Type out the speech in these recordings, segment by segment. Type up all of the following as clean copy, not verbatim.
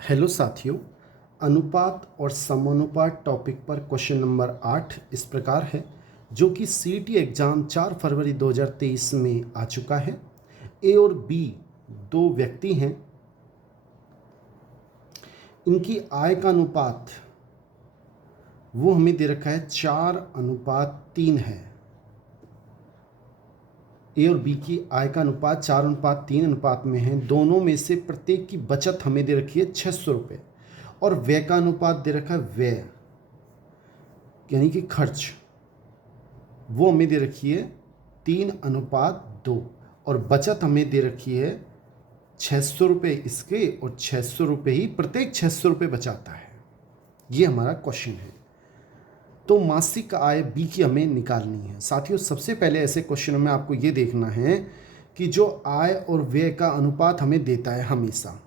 Hello साथियों, अनुपात और समानुपात टॉपिक पर क्वेश्चन नंबर 8 इस प्रकार है, जो कि सीईटी एग्ज़ाम 4 फरवरी 2023 में आ चुका है। ए और बी दो व्यक्ति हैं, इनकी आय का अनुपात वो हमें दे रखा है 4:3 है। ए और बी की आय का अनुपात 4:3 अनुपात में है। दोनों में से प्रत्येक की बचत हमें दे रखी है 600 रुपये और व्यय का अनुपात दे रखा है व्यय यानी कि खर्च, वो हमें दे रखी है 3:2 और बचत हमें दे रखी है 600 रुपये इसके और 600 रुपये ही प्रत्येक 600 रुपये बचाता है। ये हमारा क्वेश्चन है। तो मासिक आय बी की हमें निकालनी है। साथियों, सबसे पहले ऐसे क्वेश्चनों में आपको ये देखना है कि जो आय और व्यय का अनुपात हमें देता है हमेशा,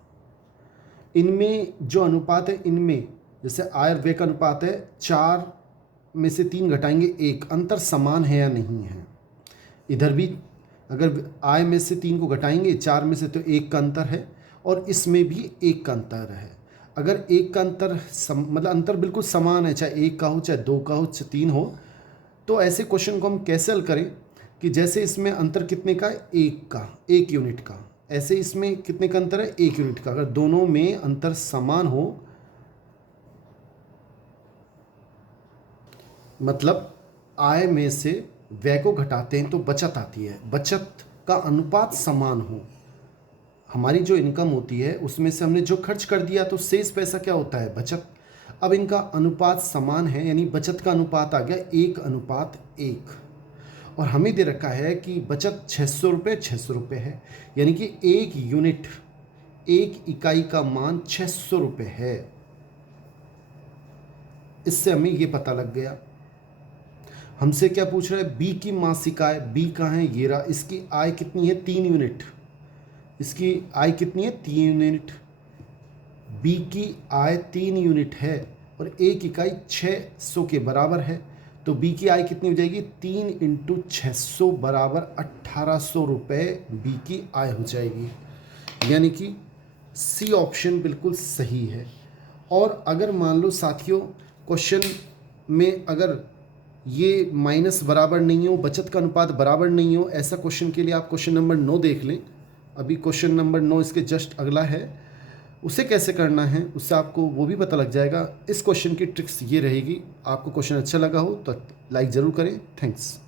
इनमें जो अनुपात है, इनमें जैसे आय और व्यय का अनुपात है 4 में से 3 घटाएंगे 1, अंतर समान है या नहीं है। इधर भी अगर आय में से 3 को घटाएंगे 4 में से तो 1 का अंतर है और इसमें भी 1 का अंतर है। अगर 1 का अंतर मतलब अंतर बिल्कुल समान है, चाहे 1 का हो, चाहे 2 का हो, चाहे 3 हो, तो ऐसे क्वेश्चन को हम कैसे हल करें कि जैसे इसमें अंतर कितने का है, 1 का, 1 यूनिट का, ऐसे इसमें कितने का अंतर है, 1 यूनिट का। अगर दोनों में अंतर समान हो, मतलब आय में से व्यय को घटाते हैं तो बचत आती है, बचत का अनुपात समान हो। हमारी जो इनकम होती है उसमें से हमने जो खर्च कर दिया तो शेष पैसा क्या होता है, बचत। अब इनका अनुपात समान है, यानी बचत का अनुपात आ गया 1:1 और हमें दे रखा है कि बचत 600 रुपये 600 रुपये है, यानी कि 1 यूनिट, 1 इकाई का मान 600 रुपये है। इससे हमें ये पता लग गया। हमसे क्या पूछ रहा है, बी की मासिक आय, बी कहाँ है, ये रहा। इसकी आय कितनी है, 3 यूनिट। इसकी आय कितनी है, 3 यूनिट। बी की आय 3 यूनिट है और 1 इकाई 600 के बराबर है, तो बी की आय कितनी हो जाएगी, 3 × 600 बराबर 1800 रुपये बी की आय हो जाएगी। यानी कि सी ऑप्शन बिल्कुल सही है। और अगर मान लो साथियों क्वेश्चन में अगर ये माइनस बराबर नहीं हो, बचत का अनुपात बराबर नहीं हो, ऐसा क्वेश्चन के लिए आप क्वेश्चन नंबर 9 देख लें। अभी क्वेश्चन नंबर 9 इसके जस्ट अगला है। उसे कैसे करना है उससे आपको वो भी पता लग जाएगा। इस क्वेश्चन की ट्रिक्स ये रहेगी। आपको क्वेश्चन अच्छा लगा हो तो लाइक ज़रूर करें। थैंक्स।